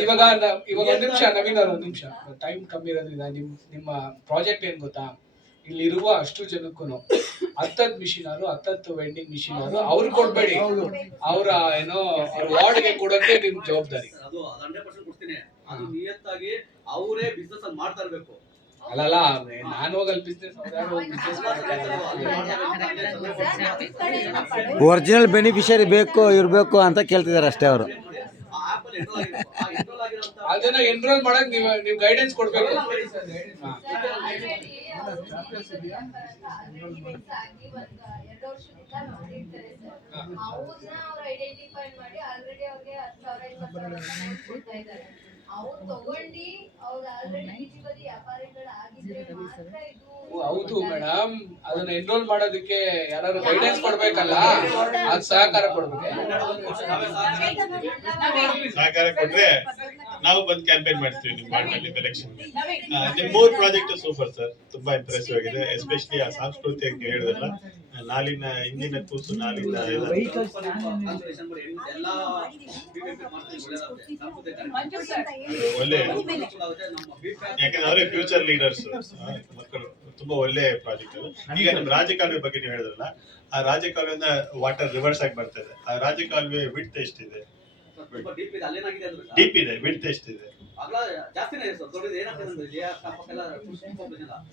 ಇವಾಗ ಇವಾಗ ಒಂದ್ ನಿಮಿಷ ನವೀನ್ ಅವ್ರ ಒಂದ್ ನಿಮಿಷ ಟೈಮ್ ಕಮ್ಮಿ ಇರೋದ್ರಿಂದ ನಿಮ್ಮ ಪ್ರಾಜೆಕ್ಟ್ ಏನ್ ಗೊತ್ತಾ, ಇಲ್ಲಿರುವ ಅಷ್ಟು ಜನಕ್ಕೂ ಹತ್ತತ್ತು ಮಿಷಿನ್ ಹತ್ತತ್ತು ವೆಂಡಿಂಗ್ ಮಿಷಿನ್ ಅವ್ರು ಕೊಡ್ಬೇಡಿ, ಅವ್ರ ಏನೋ ಅವ್ರ ವಾರ್ಡ್ಗೆ ಕೊಡೋಕೆ ನಿಮ್ ಜವಾಬ್ದಾರಿ. ಅದು 100% ಕೊಡ್ತೀನಿ. ಅದು ನಿಯತ್ತಾಗಿ ಅವರೇ ಬಿಸ್ನೆಸ್ ಅಲ್ಲಿ ಮಾಡ್ತಾ ಇರಬೇಕು. ಅಲ್ಲಲ್ಲ, ನಾನು ಹೋಗಲ್ ಬಿಸ್ನೆಸ್ ಒರಿಜಿನಲ್ ಬೆನಿಫಿಷರಿ ಬೇಕು ಇರಬೇಕು ಅಂತ ಕೇಳ್ತಿದ್ದಾರೆ ಅಷ್ಟೇ ಅವರು. ಅದನ್ನ ಎನ್ರೋಲ್ ಮಾಡಕ್ ನೀವು ಗೈಡೆನ್ಸ್ ಕೊಡ್ಬೇಕು. ಹೌದು ಮೇಡಮ್, ಅದನ್ನ ಎನ್ರೋಲ್ ಮಾಡೋದಕ್ಕೆ ಯಾರು ಗೈಡೆನ್ಸ್ ಕೊಡ್ಬೇಕಲ್ಲ, ಅದ್ ಸಹಕಾರ ಕೊಡ್ಬೇಕು. ಸಹಕಾರ ಕೊಟ್ರೆ ನಾವು ಬಂದು ಕ್ಯಾಂಪೇನ್ ಮಾಡ್ತೀವಿ ನಿಮ್ಮ ವಾರ್ಡ್ನಲ್ಲಿ ಎಲೆಕ್ಷನ್. ನಿಮ್ಮ 3 ಪ್ರಾಜೆಕ್ಟ್ ಸೂಪರ್ ಸರ್, ತುಂಬಾ ಇಂಪ್ರೆಸಿವ್ ಆಗಿದೆ. ಎಸ್ಪೆಷಲಿ ಆ ಸಾಂಸ್ಕೃತಿಕ ಹೇಳಿದ್ರಲ್ಲ, ನಾಲಿನ ಹಿಂದಿನ ಕೂಸು ನಾಲಿನ ಒಳ್ಳೆ, ಯಾಕಂದ್ರೆ ಅವರೇ ಫ್ಯೂಚರ್ ಲೀಡರ್ಸ್ ಮಕ್ಕಳು. ತುಂಬಾ ಒಳ್ಳೆ ಪ್ರಾಜೆಕ್ಟ್ ಅದು. ಈಗ ನಮ್ಮ ರಾಜಕಾಲುವೆ ಬಗ್ಗೆ ನೀವು ಹೇಳಿದ್ರಲ್ಲ, ಆ ರಾಜಕಾಲುವೆಯಿಂದ ವಾಟರ್ ರಿವರ್ಸ್ ಆಗಿ ಬರ್ತದೆ. ಆ ರಾಜಕಾಲುವೆ ವಿಡ್ತ್ ಎಷ್ಟಿದೆ? ಡೀಪ್ ಇದೆ. ವಿಡ್ತ್ ಎಷ್ಟಿದೆ?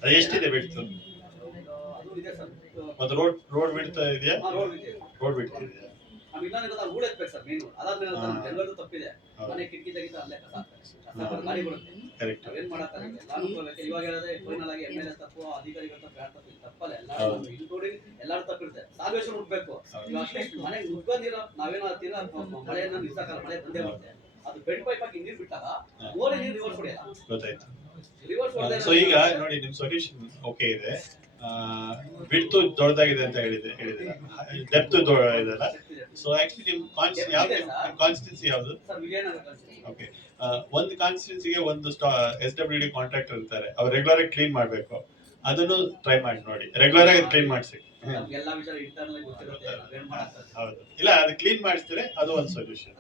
ಅದು ಎಷ್ಟಿದೆ ವಿಡ್ತ್? ಒಂದು ರೋಡ್ ವಿಡ್ತ್ ಇದೆಯಾ? ರೋಡ್ ವಿಡ್ತ್ ಇದೆಯಾ? ಕರೆಕ್ಟ್. ಎಲ್ಲಾರು ತಪ್ಪಿರುತ್ತೆ. ಸಾಲ್ವೇಷನ್ ಹುಡ್ಬೇಕು. ಮನೆ ನುಗ್ಗ ನೀರು ನಾವೇನೋ ಮಳೆಯನ್ನ ನಿಲ್ಸಕ್ಕಾಗ, ಮಳೆ ಬಂದೇ ಬರುತ್ತೆ. ಅದು ಬೆಡ್ ಪೈಪ್ ಹಾಕಿ ನೀರು ಬಿಟ್ಟಾಗ ಓರೆ ನೀರು ರಿವರ್ಸ್ ಹೊಡೆಯಲ್ಲ. ಗೊತ್ತಾಯ್ತು. ಸೊ ಈಗ ನೋಡಿ, ನಿಮ್ ಸೊಲ್ಯೂಷನ್ ಓಕೆ ಇದೆ. ವಿಡ್ತ್ ದೊಡ್ಡದಾಗಿದೆ ಅಂತ ಹೇಳಿದೆ, ಡೆಪ್ತ್ ಇದೆಲ್ಲ. ಸೊ ಆಕ್ಚುಲಿ ನಿಮ್ ಕಾನ್ಸ್ಟಿಟ್ಯೂನ್ಸಿ ಯಾವುದು? ಓಕೆ, ಒಂದು ಕಾನ್ಸ್ಟಿಟ್ಯೂನ್ಸಿಗೆ ಒಂದು SWD ಕಾಂಟ್ರಾಕ್ಟರ್ ಇರ್ತಾರೆ, ಅವ್ರು ರೆಗ್ಯುಲರ್ ಆಗಿ ಕ್ಲೀನ್ ಮಾಡ್ಬೇಕು. ಅದನ್ನು ಟ್ರೈ ಮಾಡಿ ನೋಡಿ, ರೆಗ್ಯುಲರ್ ಆಗಿ ಕ್ಲೀನ್ ಮಾಡಿಸಿ. ಹೌದು, ಇಲ್ಲ ಅದು ಕ್ಲೀನ್ ಮಾಡಿಸ್ತಾರೆ, ಅದು ಒಂದು ಸೊಲ್ಯೂಷನ್.